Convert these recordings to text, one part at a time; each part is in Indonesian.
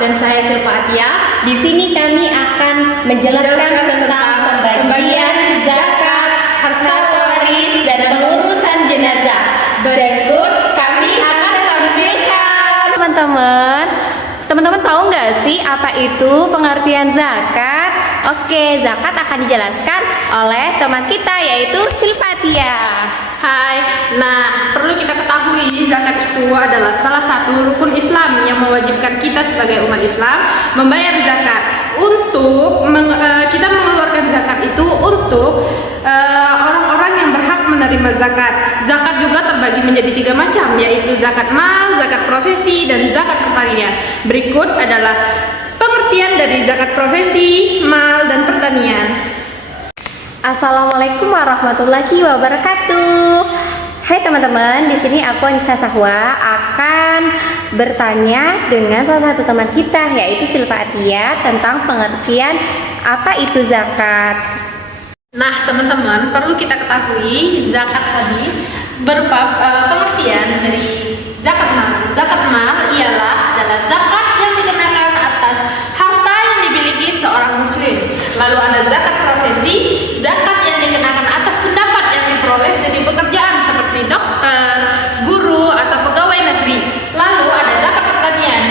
dan saya Silva Atia. Di sini kami akan menjelaskan tentang pembagian zakat, harta waris, dan pengurusan jenazah. Berikut kami akan tampilkan. Teman-teman tahu nggak sih apa itu pengertian zakat? Oke, zakat akan dijelaskan oleh teman kita yaitu Silva Atia. Hai, nah perlu kita ketahui zakat itu adalah salah satu rukun Islam yang mewajibkan kita sebagai umat Islam membayar zakat. Untuk kita mengeluarkan zakat itu untuk orang-orang yang berhak menerima zakat. Zakat juga terbagi menjadi 3 macam, yaitu zakat mal, zakat profesi, dan zakat pertanian. Berikut adalah pengertian dari zakat profesi, mal, dan pertanian. Assalamualaikum warahmatullahi wabarakatuh. Hai teman-teman, di sini aku Anissa Sahwa akan bertanya dengan salah satu teman kita yaitu Silva Atia tentang pengertian apa itu zakat. Nah teman-teman, perlu kita ketahui zakat tadi berupa pengertian dari zakat mal. Zakat mal adalah zakat yang dikenakan atas harta yang dimiliki seorang muslim. Lalu ada zakat profesi, zakat yang dikenakan atas pendapat yang diperoleh dari pekerjaan seperti dokter, guru, atau pegawai negeri. Lalu ada zakat pertanian.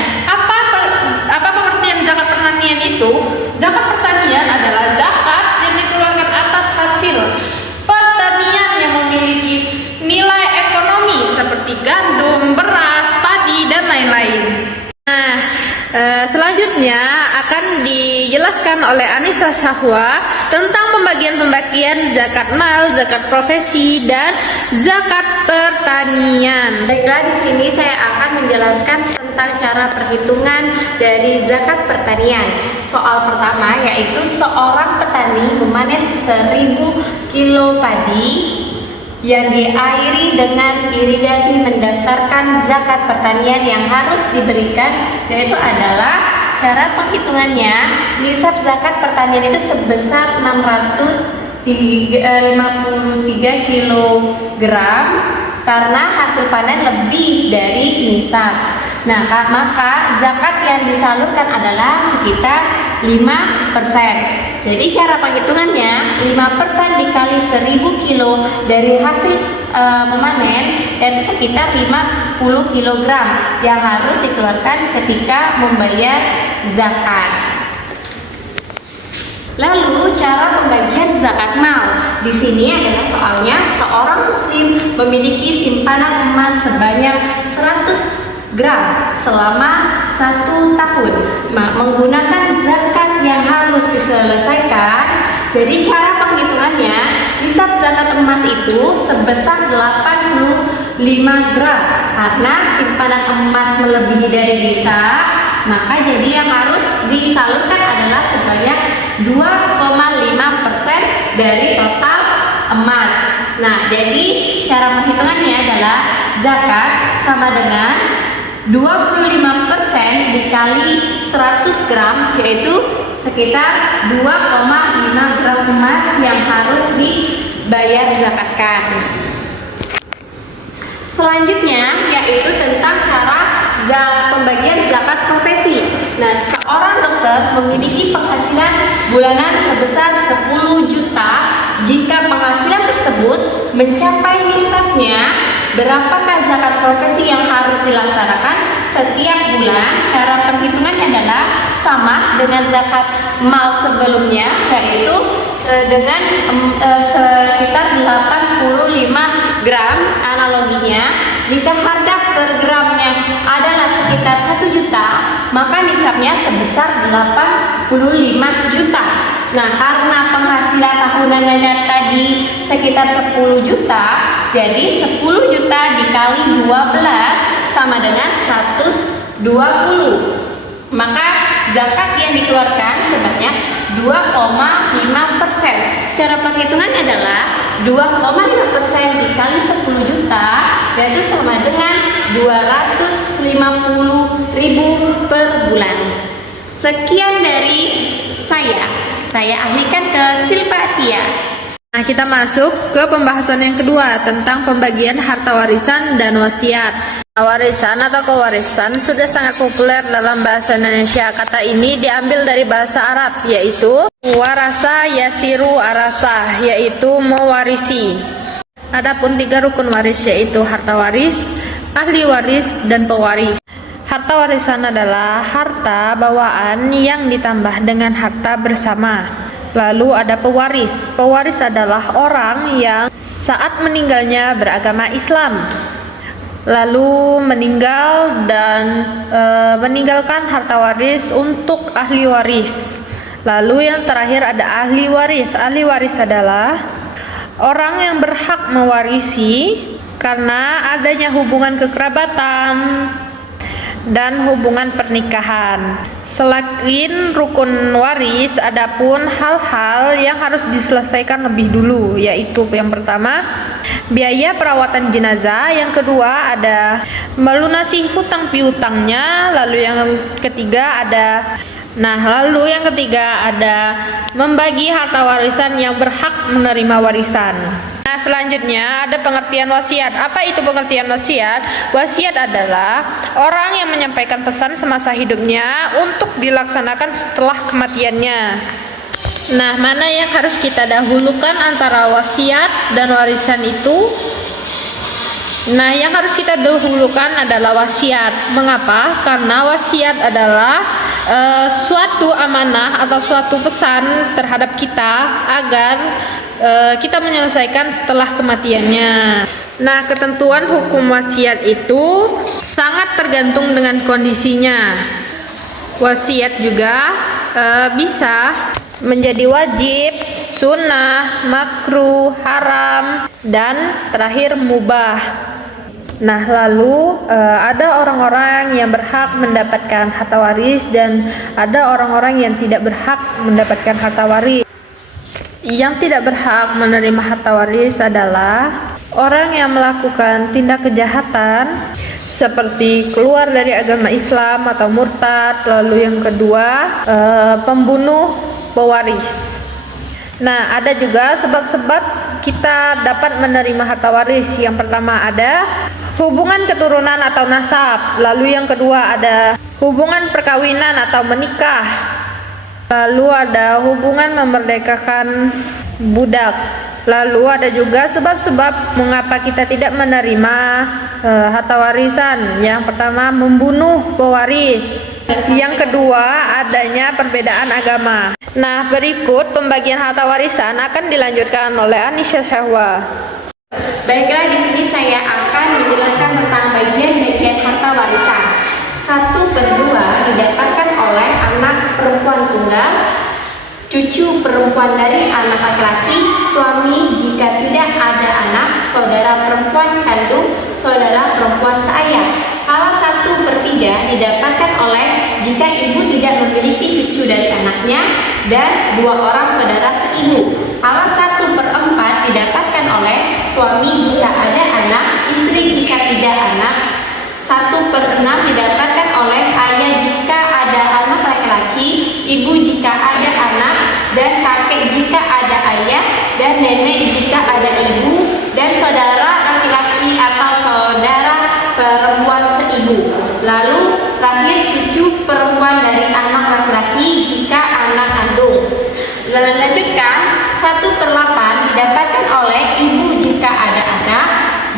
Apa pengertian zakat pertanian itu? Zakat pertanian adalah zakat yang dikeluarkan atas hasil pertanian yang memiliki nilai ekonomi seperti gandum, beras, padi, dan lain-lain. Nah, selanjutnya akan dijelaskan oleh Anissa Sahwa tentang pembagian zakat mal, zakat profesi, dan zakat pertanian. Baiklah, di sini saya akan menjelaskan tentang cara perhitungan dari zakat pertanian. Soal pertama yaitu seorang petani memanen 1000 kilo padi yang diairi dengan irigasi mendaftarkan zakat pertanian yang harus diberikan, yaitu adalah cara penghitungannya. Nisab zakat pertanian itu sebesar 653 kilogram karena hasil panen lebih dari nisab. Nah, maka zakat yang disalurkan adalah sekitar 5%. Jadi cara penghitungannya 5% dikali 1000 kilo dari hasil memanen yaitu sekitar 50 kg yang harus dikeluarkan ketika membayar zakat. Lalu cara pembagian zakat mal. Di sini adalah soalnya seorang muslim memiliki simpanan emas sebanyak 100 gram selama 1 tahun menggunakan zakat yang harus diselesaikan. Jadi cara penghitungannya, nisab zakat emas itu sebesar 85 gram karena simpanan emas melebihi dari nisab, maka jadi yang harus disalurkan adalah sebanyak 2,5% dari total emas. Nah, jadi cara penghitungannya adalah zakat sama dengan 25% dikali 100 gram yaitu sekitar 2,5 gram emas yang harus dibayar zakatkan. Selanjutnya yaitu tentang cara pembagian zakat profesi. Nah, seorang dokter memiliki penghasilan bulanan sebesar 10 juta. Jika penghasilan tersebut mencapai nisabnya, berapakah zakat profesi yang harus dilaksanakan setiap bulan? Cara perhitungannya adalah sama dengan zakat mal sebelumnya, yaitu dengan sekitar 85 gram. Analoginya, jika harga per gramnya adalah sekitar 1 juta, maka nisabnya sebesar 85 juta. Nah, karena penghasilan tahunannya tadi sekitar 10 juta, jadi 10 juta dikali 12 sama dengan 120. Maka zakat yang dikeluarkan sebanyak 2,5%. Cara perhitungannya adalah 2,5% dikali 10 juta yaitu sama dengan 250.000 per bulan. Sekian dari saya alihkan ke Silva Atia. Nah, kita masuk ke pembahasan yang kedua tentang pembagian harta warisan dan wasiat. Warisan atau kewarisan sudah sangat populer dalam bahasa Indonesia. Kata ini diambil dari bahasa Arab, yaitu warasa yasiru arasa, yaitu mewarisi. Adapun 3 rukun waris, yaitu harta waris, ahli waris, dan pewaris. Harta warisan adalah harta bawaan yang ditambah dengan harta bersama. Lalu ada pewaris. Pewaris adalah orang yang saat meninggalnya beragama Islam, lalu meninggal dan meninggalkan harta waris untuk ahli waris. Lalu yang terakhir ada ahli waris. Ahli waris adalah orang yang berhak mewarisi karena adanya hubungan kekerabatan dan hubungan pernikahan. Selain rukun waris, adapun hal-hal yang harus diselesaikan lebih dulu, yaitu yang pertama, biaya perawatan jenazah. Yang kedua ada melunasi hutang piutangnya. Lalu yang ketiga ada membagi harta warisan yang berhak menerima warisan. Nah, selanjutnya ada pengertian wasiat. Apa itu pengertian wasiat? Wasiat adalah orang yang menyampaikan pesan semasa hidupnya untuk dilaksanakan setelah kematiannya. Nah, mana yang harus kita dahulukan antara wasiat dan warisan itu? Nah, yang harus kita dahulukan adalah wasiat. Mengapa? Karena wasiat adalah suatu amanah atau suatu pesan terhadap kita agar kita menyelesaikan setelah kematiannya. Nah, ketentuan hukum wasiat itu sangat tergantung dengan kondisinya. Wasiat juga bisa menjadi wajib, sunnah, makruh, haram, dan terakhir mubah. Nah, lalu ada orang-orang yang berhak mendapatkan harta waris dan ada orang-orang yang tidak berhak mendapatkan harta waris. Yang tidak berhak menerima harta waris adalah orang yang melakukan tindak kejahatan seperti keluar dari agama Islam atau murtad. Lalu yang kedua, pembunuh pewaris. Nah, ada juga sebab-sebab kita dapat menerima harta waris. Yang pertama ada hubungan keturunan atau nasab. Lalu yang kedua ada hubungan perkawinan atau menikah. Lalu ada hubungan memerdekakan budak. Lalu ada juga sebab-sebab mengapa kita tidak menerima harta warisan. Yang pertama, membunuh pewaris. Yang kedua, adanya perbedaan agama. Nah, berikut pembagian harta warisan akan dilanjutkan oleh Anisha Syahwa. Baiklah, di sini saya akan menjelaskan tentang bagian-bagian harta warisan. 1/2 didapatkan oleh anak perempuan tunggal, cucu perempuan dari anak laki-laki, suami jika tidak ada anak, saudara perempuan kandung, saudara perempuan seayah. Salah 1/3 didapatkan oleh jika ibu tidak memiliki cucu dari anaknya dan 2 orang saudara seibu. Salah 1/4 didapatkan oleh suami jika ada anak, istri jika tidak anak. 1/6 didapatkan oleh ayah jika ada anak laki-laki, ibu jika ada anak, dan kakek jika ada ayah, dan nenek jika ada ibu, dan saudara laki-laki atau saudara perempuan seibu. Lalu terakhir cucu perempuan dari anak laki-laki jika anak kandung. Lanjutkan, 1/8 didapatkan oleh ibu jika ada anak,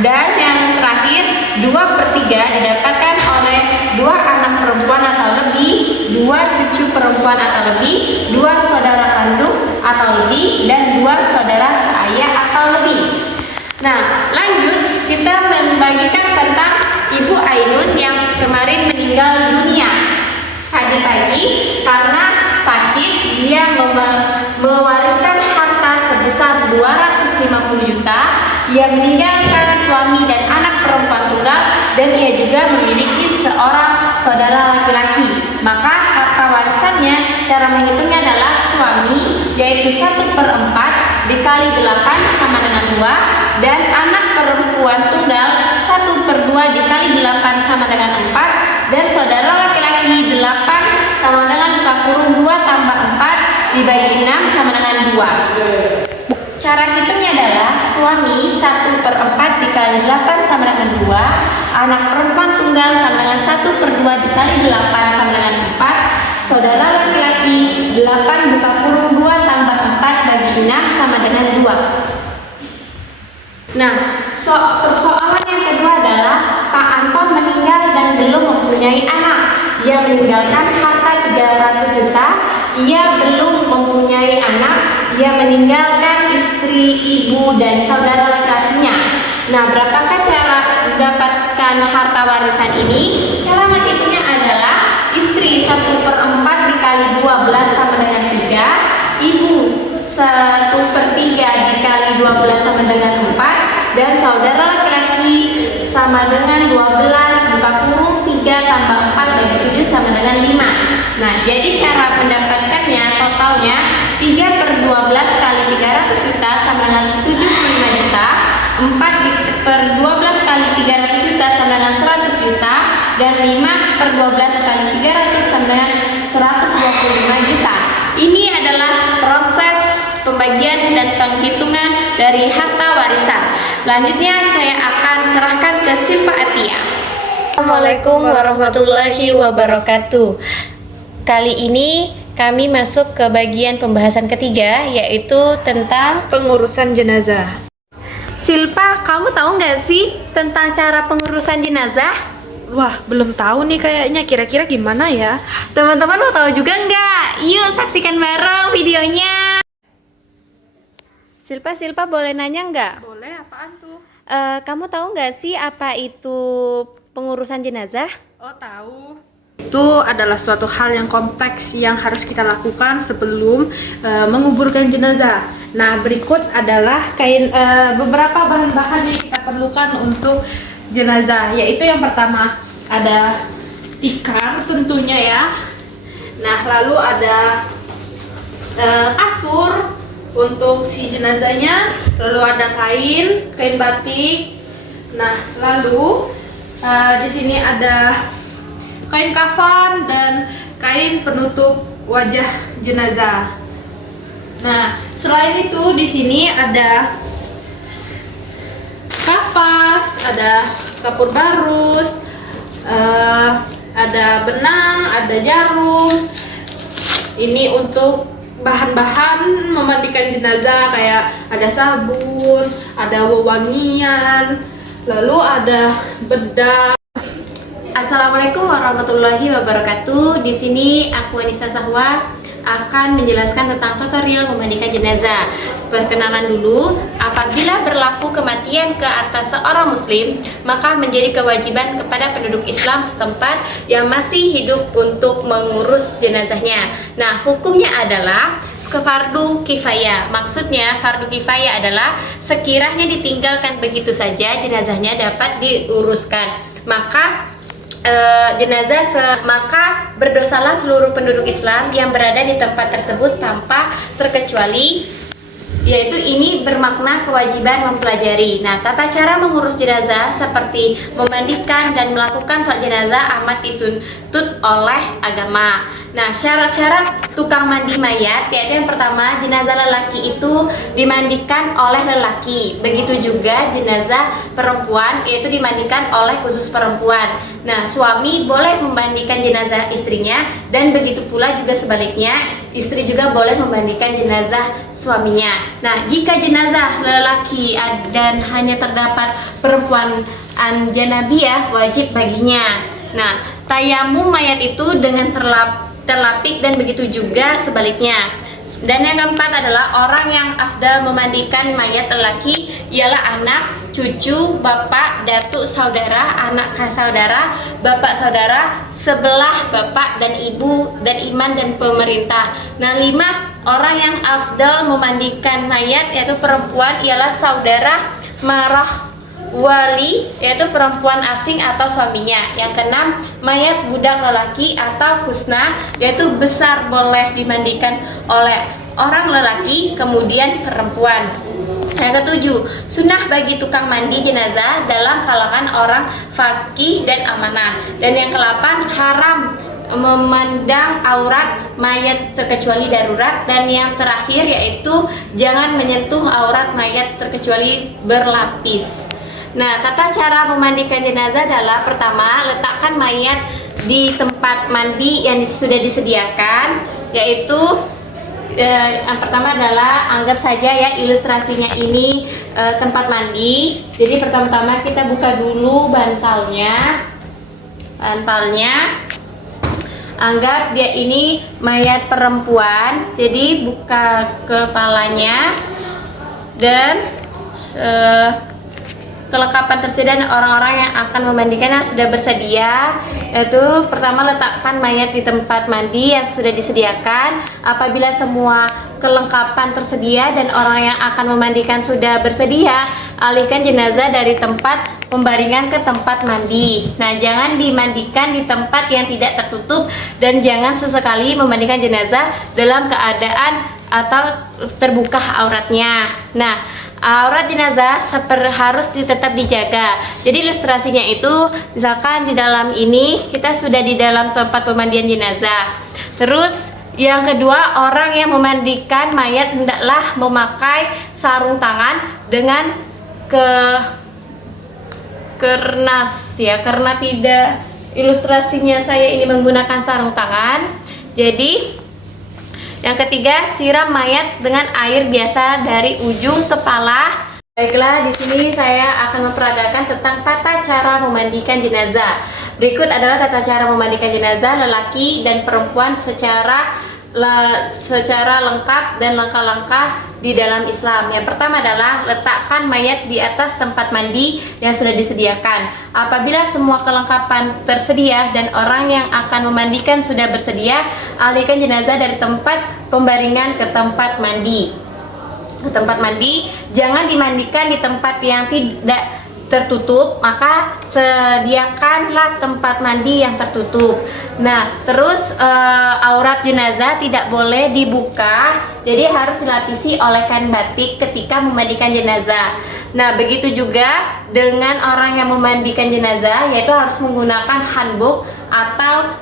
dan yang terakhir 2/3 didapatkan oleh 2 anak perempuan atau lebih, 2 cucu perempuan atau lebih, 2 saudara kandung atau lebih, dan 2 saudara seayah atau lebih. Nah, lanjut kita membagikan tentang Ibu Ainun yang kemarin meninggal dunia tadi pagi karena sakit. Dia mewariskan harta sebesar 250 juta. Ia meninggalkan suami dan anak perempuan tunggal, dan ia juga memiliki seorang saudara laki-laki. Maka harta warisannya cara menghitungnya adalah suami, yaitu 1/4 dikali 8 sama dengan 2, dan anak perempuan tunggal 1/2 dikali 8 sama dengan 4, dan saudara laki-laki 8 sama dengan buka kurung 2 tambah 4 dibagi 6 sama dengan 2. Cara kita suami 1/4 dikali 8 sama dengan 2, anak perempuan tunggal sama dengan 1/2 dikali 8 sama dengan 4, saudara laki-laki 8 buka kurung 2 tambah 4 bagi 6 sama dengan 2. Nah, persoalan yang kedua adalah Pak Anton meninggal dan belum mempunyai anak. Ia meninggalkan harta 300 juta, ia belum mempunyai anak, ia meninggalkan istri, ibu, dan saudara laki-lakinya. Nah, berapakah cara mendapatkan harta warisan ini? Cara menghitungnya adalah istri 1/4 dikali 12 sama dengan 3, ibu 1/3 dikali 12 sama dengan 4, dan saudara laki-laki sama dengan 12 buka kurung 3 tambah 4 bagi 7 sama dengan 5. Nah, jadi cara mendapatkannya totalnya 3/12 kali 300 juta sama dengan 75 juta, 4/12 kali 300 juta sama dengan 100 juta, dan 5/12 kali 300 sama dengan 125 juta. Ini adalah proses pembagian dan penghitungan dari harta warisan. Lanjutnya saya akan serahkan ke Silva Atia. Assalamualaikum warahmatullahi wabarakatuh. Kali ini kami masuk ke bagian pembahasan ketiga, yaitu tentang pengurusan jenazah. Silva, kamu tahu nggak sih tentang cara pengurusan jenazah? Wah, belum tahu nih kayaknya. Kira-kira gimana ya? Teman-teman mau tahu juga nggak? Yuk saksikan bareng videonya. Silva, boleh nanya nggak? Boleh, apaan tuh? Kamu tahu nggak sih apa itu pengurusan jenazah? Oh, tahu. Itu adalah suatu hal yang kompleks yang harus kita lakukan sebelum menguburkan jenazah. Nah, berikut adalah beberapa bahan-bahan yang kita perlukan untuk jenazah, yaitu yang pertama ada tikar tentunya ya. Nah, lalu ada kasur untuk si jenazahnya, lalu ada kain batik. Nah, lalu di sini ada kain kafan dan kain penutup wajah jenazah. Nah, selain itu di sini ada kapas, ada kapur barus, ada benang, ada jarum. Ini untuk bahan-bahan memandikan jenazah, kayak ada sabun, ada wewangian, lalu ada bedak. Assalamualaikum warahmatullahi wabarakatuh. Di sini aku Anissa Sahwa akan menjelaskan tentang tutorial memandikan jenazah. Perkenalan dulu, apabila berlaku kematian ke atas seorang muslim, maka menjadi kewajiban kepada penduduk Islam setempat yang masih hidup untuk mengurus jenazahnya. Nah, hukumnya adalah fardu kifayah. Maksudnya fardu kifayah adalah sekiranya ditinggalkan begitu saja, jenazahnya dapat diuruskan. Maka maka berdosalah seluruh penduduk Islam yang berada di tempat tersebut tanpa terkecuali, yaitu ini bermakna kewajiban mempelajari. Nah, tata cara mengurus jenazah seperti memandikan dan melakukan sholat jenazah amat dituntut oleh agama. Nah, syarat-syarat tukang mandi mayat, yaitu yang pertama, jenazah lelaki itu dimandikan oleh lelaki. Begitu juga jenazah perempuan, yaitu dimandikan oleh khusus perempuan. Nah, suami boleh memandikan jenazah istrinya, dan begitu pula juga sebaliknya, istri juga boleh memandikan jenazah suaminya. Nah, jika jenazah lelaki dan hanya terdapat perempuan janabiyah, wajib baginya. Nah, tayamum mayat itu dengan terlapik, dan begitu juga sebaliknya. Dan yang keempat adalah orang yang afdal memandikan mayat lelaki ialah anak, cucu, bapak, datuk, saudara, anak saudara, bapak saudara, sebelah bapak dan ibu, dan iman dan pemerintah. Nah, 5 orang yang afdal memandikan mayat yaitu perempuan ialah saudara marah wali, yaitu perempuan asing atau suaminya. Yang keenam, mayat budak lelaki atau husna, yaitu besar boleh dimandikan oleh orang lelaki kemudian perempuan. Yang ketujuh, sunnah bagi tukang mandi jenazah dalam kalangan orang fakih dan amanah. Dan yang kedelapan, haram memandang aurat mayat terkecuali darurat, dan yang terakhir yaitu jangan menyentuh aurat mayat terkecuali berlapis. Nah, tata cara memandikan jenazah adalah pertama, letakkan mayat di tempat mandi yang sudah disediakan, yaitu yang pertama adalah anggap saja ya ilustrasinya ini tempat mandi. Jadi pertama-tama kita buka dulu bantalnya. Anggap dia ini mayat perempuan, jadi buka kepalanya dan kelengkapan tersedia dan orang-orang yang akan memandikannya sudah bersedia. Yaitu pertama, letakkan mayat di tempat mandi yang sudah disediakan. Apabila semua kelengkapan tersedia dan orang yang akan memandikan sudah bersedia, alihkan jenazah dari tempat pembaringan ke tempat mandi. Nah, jangan dimandikan di tempat yang tidak tertutup dan jangan sesekali memandikan jenazah dalam keadaan atau terbuka auratnya. Nah, aurat jenazah harus tetap dijaga. Jadi ilustrasinya itu, misalkan di dalam ini kita sudah di dalam tempat pemandian jenazah. Terus yang kedua, orang yang memandikan mayat hendaklah memakai sarung tangan dengan kernas ya, karena tidak ilustrasinya saya ini menggunakan sarung tangan. Jadi yang ketiga, siram mayat dengan air biasa dari ujung kepala. Baiklah, di sini saya akan memperagakan tentang tata cara memandikan jenazah. Berikut adalah tata cara memandikan jenazah lelaki dan perempuan secara lengkap dan langkah-langkah di dalam Islam. Yang pertama adalah letakkan mayat di atas tempat mandi yang sudah disediakan. Apabila semua kelengkapan tersedia dan orang yang akan memandikan sudah bersedia, alihkan jenazah dari tempat pembaringan ke tempat mandi. Jangan dimandikan di tempat yang tidak tertutup, maka sediakanlah tempat mandi yang tertutup. Nah, terus aurat jenazah tidak boleh dibuka, jadi harus dilapisi oleh kain batik ketika memandikan jenazah. Nah, begitu juga dengan orang yang memandikan jenazah, yaitu harus menggunakan handuk atau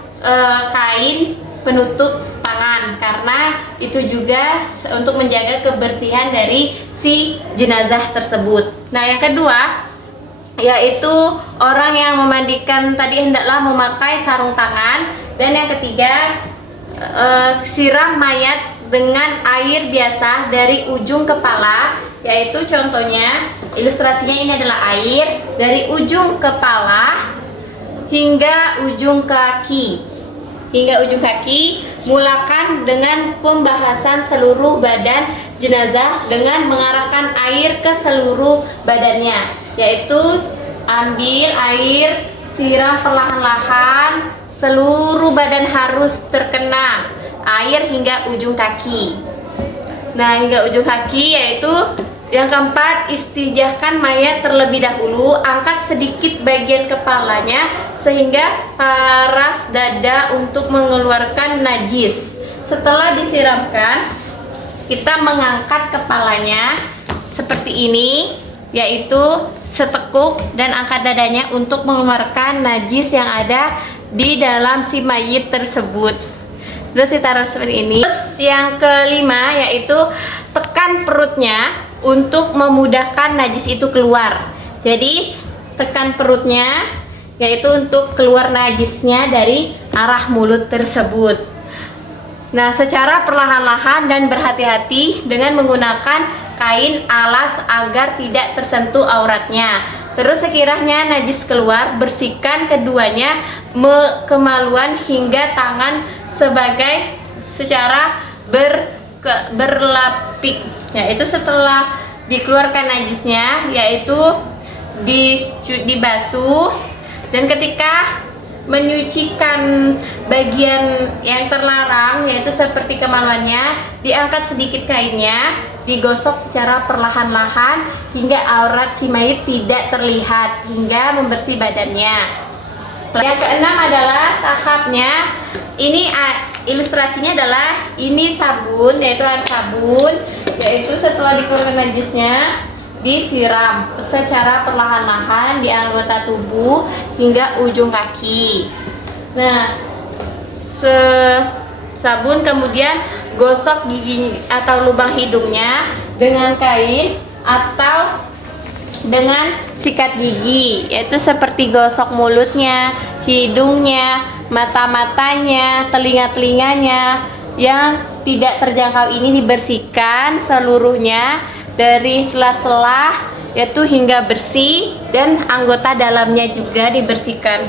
kain penutup tangan, karena itu juga untuk menjaga kebersihan dari si jenazah tersebut. Nah, yang kedua yaitu orang yang memandikan tadi hendaklah memakai sarung tangan, dan yang ketiga siram mayat dengan air biasa dari ujung kepala, yaitu contohnya ilustrasinya ini adalah air dari ujung kepala hingga ujung kaki. Mulakan dengan pembahasan seluruh badan jenazah dengan mengarahkan air ke seluruh badannya, yaitu ambil air, siram perlahan-lahan, seluruh badan harus terkena air hingga ujung kaki. Nah, hingga ujung kaki. Yaitu yang keempat, istijahkan mayat terlebih dahulu, angkat sedikit bagian kepalanya sehingga paras dada untuk mengeluarkan najis. Setelah disiramkan, kita mengangkat kepalanya seperti ini, yaitu setekuk, dan angkat dadanya untuk mengeluarkan najis yang ada di dalam si mayit tersebut. Terus ditaruh seperti ini. Terus yang kelima yaitu tekan perutnya untuk memudahkan najis itu keluar. Jadi tekan perutnya yaitu untuk keluar najisnya dari arah mulut tersebut. Nah, secara perlahan-lahan dan berhati-hati dengan menggunakan kain alas agar tidak tersentuh auratnya. Terus sekiranya najis keluar, bersihkan keduanya kemaluan hingga tangan secara berlapik. Yaitu setelah dikeluarkan najisnya, yaitu dibasuh, dan ketika menyucikan bagian yang terlarang, yaitu seperti kemaluannya, diangkat sedikit kainnya, digosok secara perlahan-lahan hingga aurat si mayit tidak terlihat hingga membersih badannya. Yang keenam adalah tahapnya. Ini ilustrasinya adalah ini sabun, yaitu air sabun, yaitu setelah dikeluarkan najisnya disiram secara perlahan-lahan di anggota tubuh hingga ujung kaki. Nah, sabun, kemudian gosok gigi atau lubang hidungnya dengan kain atau dengan sikat gigi, yaitu seperti gosok mulutnya, hidungnya, mata-matanya, telinga-telinganya yang tidak terjangkau ini dibersihkan seluruhnya dari sela-sela, yaitu hingga bersih, dan anggota dalamnya juga dibersihkan.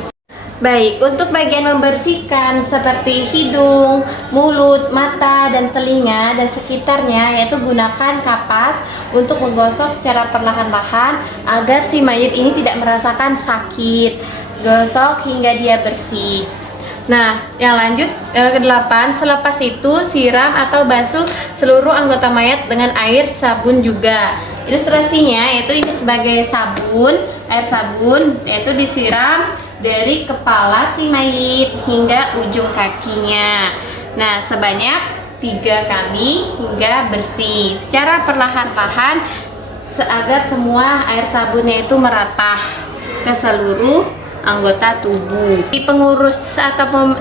Baik, untuk bagian membersihkan seperti hidung, mulut, mata, dan telinga dan sekitarnya, yaitu gunakan kapas untuk menggosok secara perlahan-lahan agar si mayit ini tidak merasakan sakit. Gosok hingga dia bersih. Nah, yang lanjut ke-8, selepas itu siram atau basuh seluruh anggota mayat dengan air sabun juga. Ilustrasinya yaitu ini sebagai sabun, air sabun, yaitu disiram dari kepala si mayit hingga ujung kakinya. Nah, sebanyak 3 kali hingga bersih secara perlahan-lahan agar semua air sabunnya itu merata ke seluruh anggota tubuh. Di pengurus atau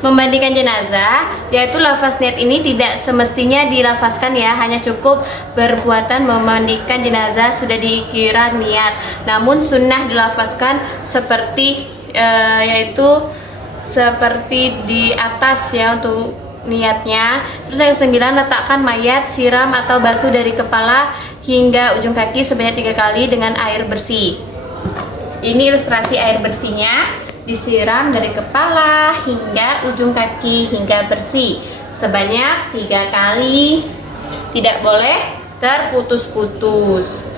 memandikan jenazah, yaitu lafaz niat ini tidak semestinya dilafazkan ya, hanya cukup perbuatan memandikan jenazah sudah dikira niat. Namun sunnah dilafazkan seperti yaitu seperti di atas ya untuk niatnya. Terus yang 9, letakkan mayat, siram atau basuh dari kepala hingga ujung kaki sebanyak 3 kali dengan air bersih. Ini ilustrasi air bersihnya, disiram dari kepala hingga ujung kaki hingga bersih sebanyak 3 kali, tidak boleh terputus-putus.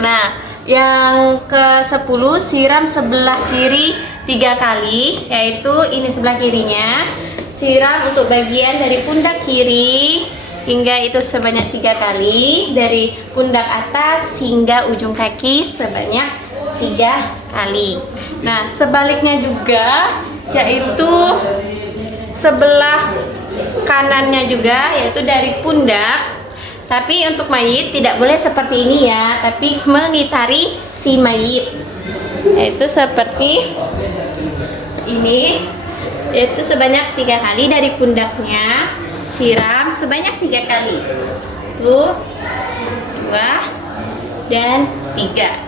Nah, yang ke-10, siram sebelah kiri 3 kali, yaitu ini sebelah kirinya. Siram untuk bagian dari pundak kiri hingga itu sebanyak 3 kali, dari pundak atas hingga ujung kaki sebanyak 3 kali. Nah, sebaliknya juga, yaitu sebelah kanannya juga, yaitu dari pundak. Tapi untuk mayit tidak boleh seperti ini ya, tapi mengitari si mayit, yaitu seperti ini, yaitu sebanyak 3 kali dari pundaknya. Siram sebanyak 3 kali. 1, 2, dan 3.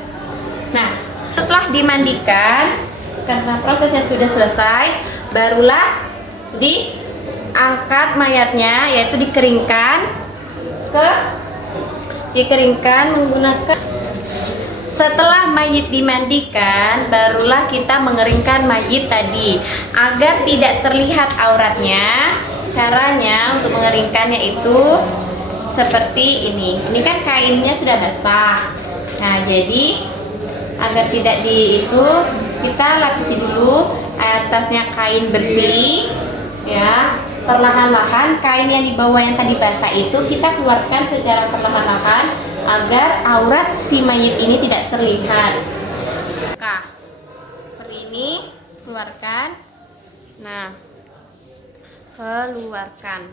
Nah, setelah dimandikan, karena prosesnya sudah selesai, barulah diangkat mayatnya, yaitu dikeringkan menggunakan. Setelah mayit dimandikan, barulah kita mengeringkan mayit tadi agar tidak terlihat auratnya. Caranya untuk mengeringkannya itu seperti ini. Ini kan kainnya sudah basah. Nah, jadi agar tidak kita lapisi dulu atasnya kain bersih ya, perlahan-lahan kain yang di bawah yang tadi basah itu kita keluarkan secara perlahan-lahan agar aurat si mayit ini tidak terlihat. Nah, seperti ini, keluarkan. Nah, keluarkan.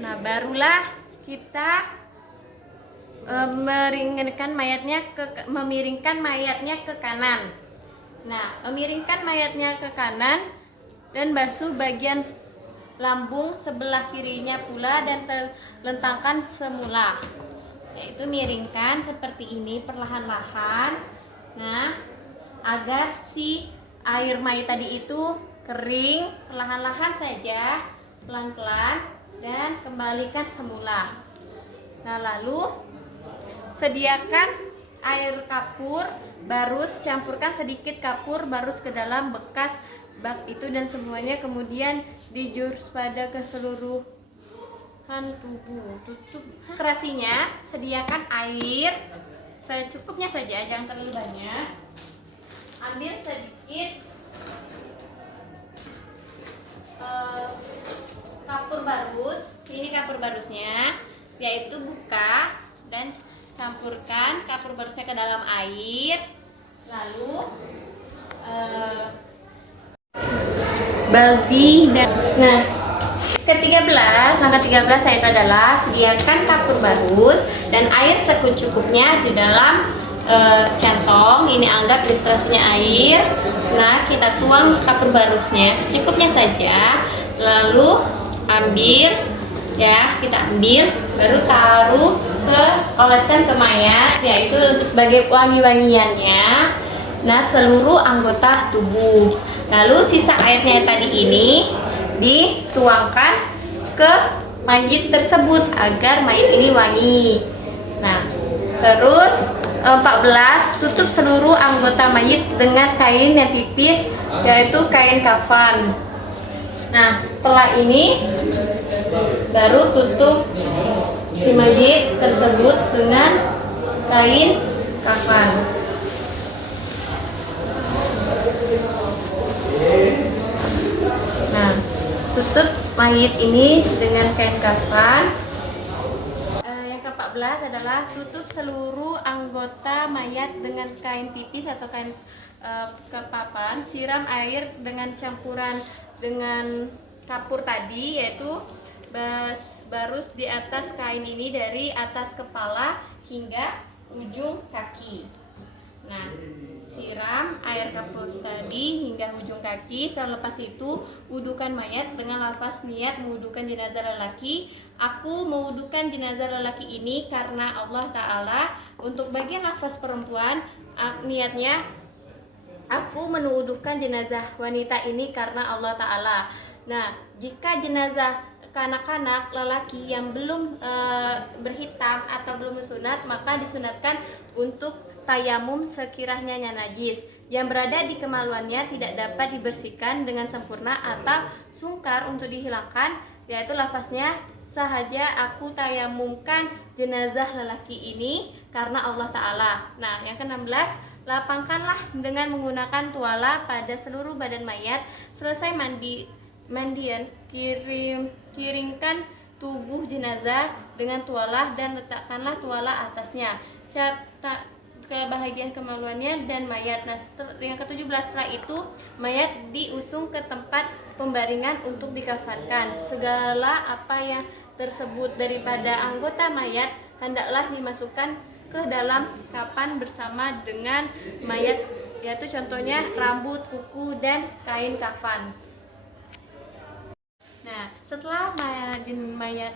Nah, barulah kita memiringkan mayatnya ke kanan. Nah, memiringkan mayatnya ke kanan dan basuh bagian lambung sebelah kirinya pula dan lentangkan semula. Yaitu miringkan seperti ini perlahan-lahan. Nah, agar si air mayat tadi itu kering, perlahan-lahan saja, pelan-pelan, dan kembalikan semula. Nah, lalu sediakan air kapur barus, campurkan sedikit kapur barus ke dalam bekas bak itu dan semuanya kemudian dijus pada keseluruhan tubuh. Tutup terasinya, sediakan air secukupnya saja, jangan terlalu banyak. Ambil sedikit kapur barus, ini kapur barusnya, yaitu buka dan campurkan kapur barusnya ke dalam air, lalu baldi dan ke-13, langkah 13 yaitu adalah sediakan kapur barus dan air secukupnya di dalam kantong. Ini anggap ilustrasinya air. Nah, kita tuang kapur barusnya secukupnya saja. Lalu ambil, ya, kita ambil, baru taruh oleskan ke mayat, yaitu untuk sebagai wangi-wangiannya. Nah, seluruh anggota tubuh. Lalu sisa airnya tadi ini dituangkan ke mayit tersebut agar mayit ini wangi. Nah, terus 14, tutup seluruh anggota mayit dengan kain yang tipis, yaitu kain kafan. Nah, setelah ini baru tutup si mayit tersebut dengan kain kafan. Nah, tutup mayit ini dengan kain kafan. Yang ke-14 adalah tutup seluruh anggota mayat dengan kain tipis atau kain kepapan. Siram air dengan campuran dengan kapur tadi, yaitu barus di atas kain ini dari atas kepala hingga ujung kaki. Nah, siram air kapur tadi hingga ujung kaki. Selepas itu, wudukan mayat dengan lafaz niat mewudukan jenazah lelaki. Aku mewudukan jenazah lelaki ini karena Allah Ta'ala. Untuk bagian lafaz perempuan, niatnya aku mewudukan jenazah wanita ini karena Allah Ta'ala. Nah, jika jenazah kanak-kanak lelaki yang belum berhitam atau belum disunat, maka disunatkan untuk tayamum sekiranya najis yang berada di kemaluannya tidak dapat dibersihkan dengan sempurna atau sungkar untuk dihilangkan, yaitu lafaznya sahaja aku tayamumkan jenazah lelaki ini karena Allah Ta'ala. Nah, yang ke-16, lapangkanlah dengan menggunakan tuala pada seluruh badan mayat. Selesai mandian, kiringkan tubuh jenazah dengan tuala dan letakkanlah tuala atasnya. Ke bahagian kemaluannya dan mayat. Nah, yang ke-17, setelah itu mayat diusung ke tempat pembaringan untuk dikafankan. Segala apa yang tersebut daripada anggota mayat hendaklah dimasukkan ke dalam kapan bersama dengan mayat, yaitu contohnya rambut, kuku, dan kain kafan. Nah, setelah mayat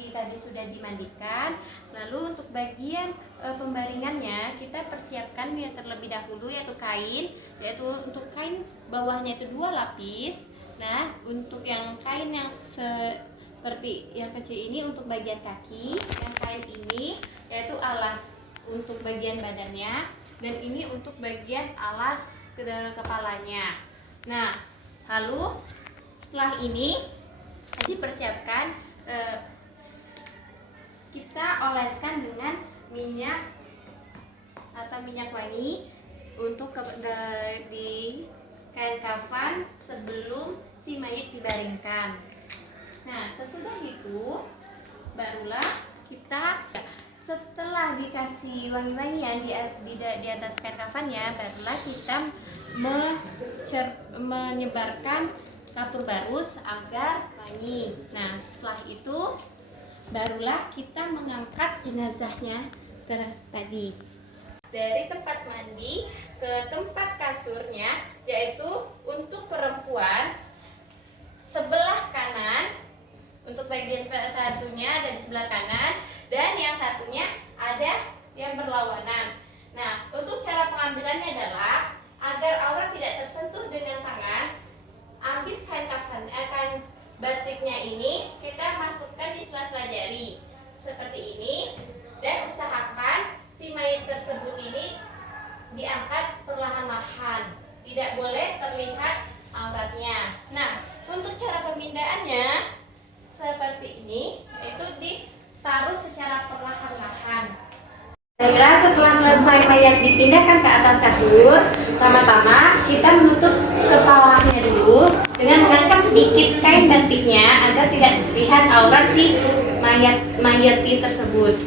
tadi sudah dimandikan, lalu untuk bagian pembaringannya kita persiapkan yang terlebih dahulu, yaitu kain, yaitu untuk kain bawahnya itu 2 lapis. Nah, untuk yang kain yang seperti yang kecil ini untuk bagian kaki, yang kain ini yaitu alas untuk bagian badannya, dan ini untuk bagian alas kepalanya. Nah, lalu setelah ini dipersiapkan, kita oleskan dengan minyak atau minyak wangi untuk di kain kafan sebelum si mayit dibaringkan. Nah, sesudah itu barulah kita, setelah dikasih wangi-wangian di atas kain kafannya, barulah kita menyebarkan kapur barus agar wangi. Nah, setelah itu barulah kita mengangkat jenazahnya tadi dari tempat mandi ke tempat kasurnya, yaitu untuk perempuan sebelah kanan, untuk bagian satunya ada di sebelah kanan dan yang satunya ada yang berlawanan. Nah, untuk cara pengambilannya adalah agar aurat tidak tersentuh dengan tangan, ambil kain batiknya ini kita masukkan di sela-sela jari seperti ini, dan usahakan si mayat tersebut ini diangkat perlahan-lahan, tidak boleh terlihat auratnya. Nah, untuk cara pemindahannya seperti ini, yaitu ditaruh secara perlahan-lahan. Setelah selesai mayat dipindahkan ke atas kasur, pertama-tama kita menutup kepalanya dulu dengan mengangkat sedikit kain batiknya agar tidak terlihat aurat si mayat tersebut.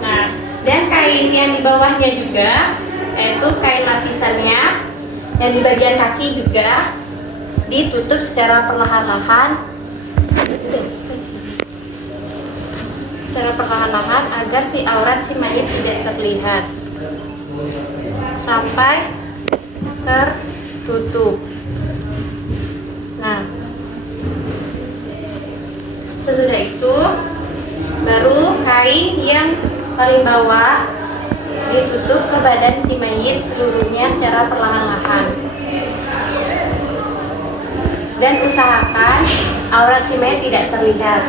Nah, dan kain yang di bawahnya juga, yaitu kain lapisannya yang di bagian kaki juga ditutup secara perlahan-lahan agar si aurat si mayit tidak terlihat. sampai tertutup. Nah, sesudah itu baru kain yang paling bawah ditutup ke badan si mayit seluruhnya secara perlahan-lahan. Dan usahakan aurat si mayit tidak terlihat.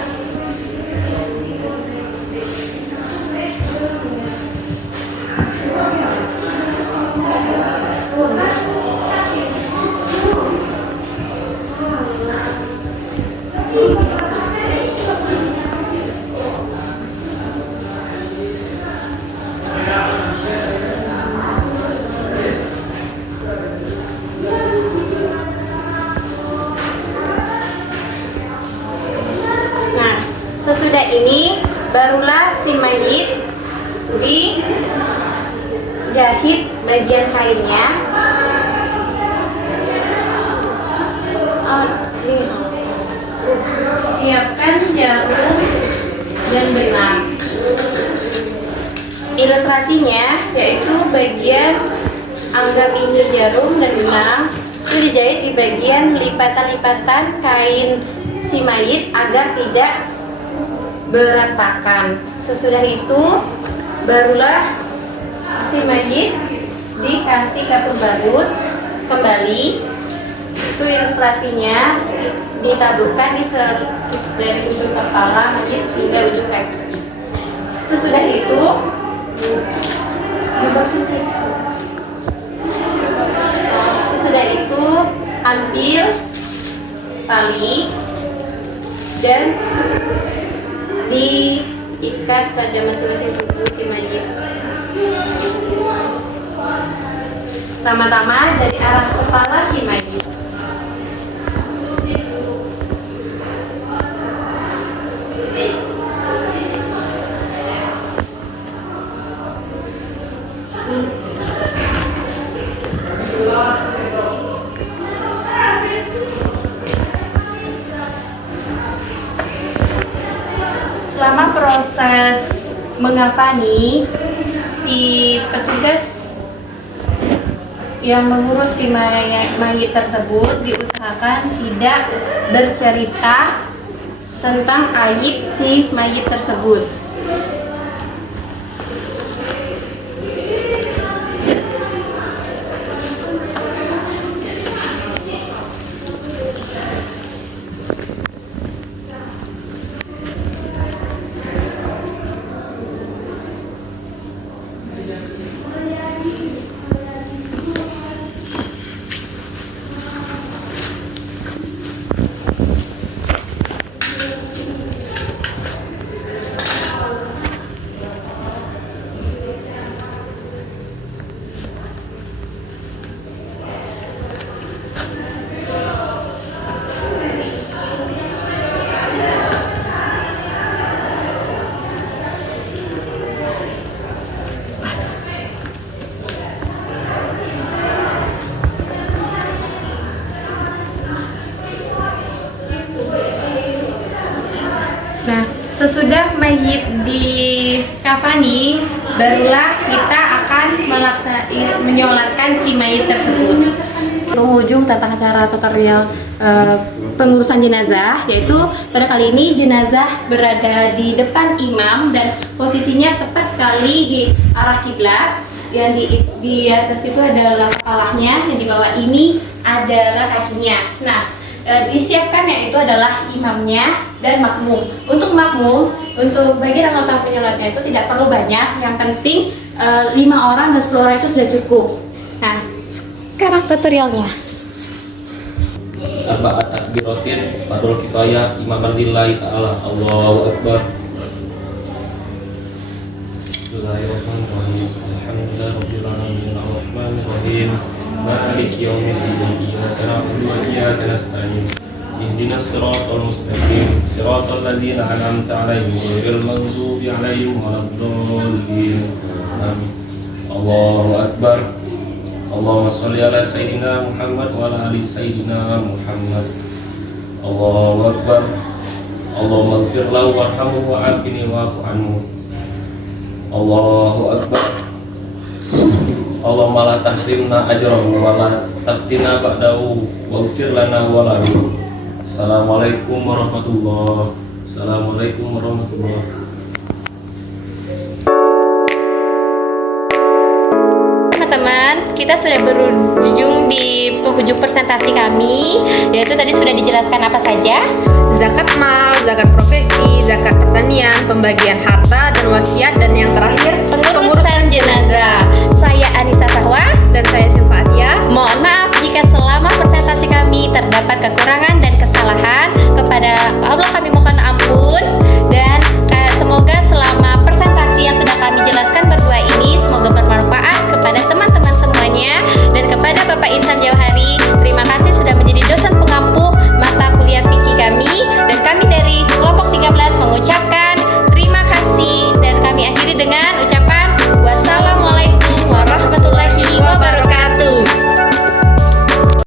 Nah, sesudah ini barulah si mayit dijahit bagian kainnya. Siapkan jarum dan benang. Ilustrasinya yaitu bagian, anggap ini jarum dan benang, itu dijahit di bagian lipatan-lipatan kain si mayit agar tidak berantakan. Sesudah itu barulah si mayit dikasih kapur bagus kembali. Itu ilustrasinya, ditaburkan dari ujung kepala mayit hingga ujung kaki. Sesudah itu ambil tali dan diikat pada masing-masing tubuh si mayit. Pertama-tama dari arah kepala si mayit. Selama proses mengafani, si petugas yang mengurus si mayit tersebut diusahakan tidak bercerita tentang aib si mayit tersebut. Nah, sesudah mayit dikafani, barulah kita akan menyolatkan si mayit tersebut. Penghujung tata cara tutorial pengurusan jenazah, yaitu pada kali ini jenazah berada di depan imam dan posisinya tepat sekali di arah kiblat. Yang di atas itu adalah kepalanya, yang di bawah ini adalah kakinya. Nah, disiapkan yaitu adalah imamnya dan makmum. Untuk makmum, untuk bagian anggota penyolatnya itu tidak perlu banyak, yang penting 5 orang dan 10 orang itu sudah cukup. Nah, sekarang tutorialnya. Arba'at takbiratin fardhu kifayah imaman lillahi ta'ala. Allahu akbar. Bismillahirrahmanirrahim. Alhamdulillahirabbil alamin arrahmanir rahim. Maliki yaumiddin. Iyyaka na'budu wa iyyaka nasta'in. Ihdinas siratal mustaqim. Siratal ladzina an'amta 'alaihim ghairil maghdubi 'alaihim waladdallin. Amin. Allahu akbar. Allahumma sholli ala sayyidina Muhammad wa ala ali sayyidina Muhammad. Allahu akbar. Allahumma ighfir lahu warhamhu wa'afini wa'fu anhu. Allahu akbar. Allahumma la tahrimna ajrahu wa la taftina ba'dahu waghfir lana wa lahu. Assalamualaikum warahmatullahi. Assalamualaikum warahmatullahi. Teman-teman, kita sudah berujung di penghujung presentasi kami, yaitu tadi sudah dijelaskan apa saja. Zakat mal, zakat profesi, zakat pertanian, pembagian harta dan wasiat, dan yang terakhir Pengurusan jenazah. Saya Anissa Sahwa dan saya Silva Atia. Mohon maaf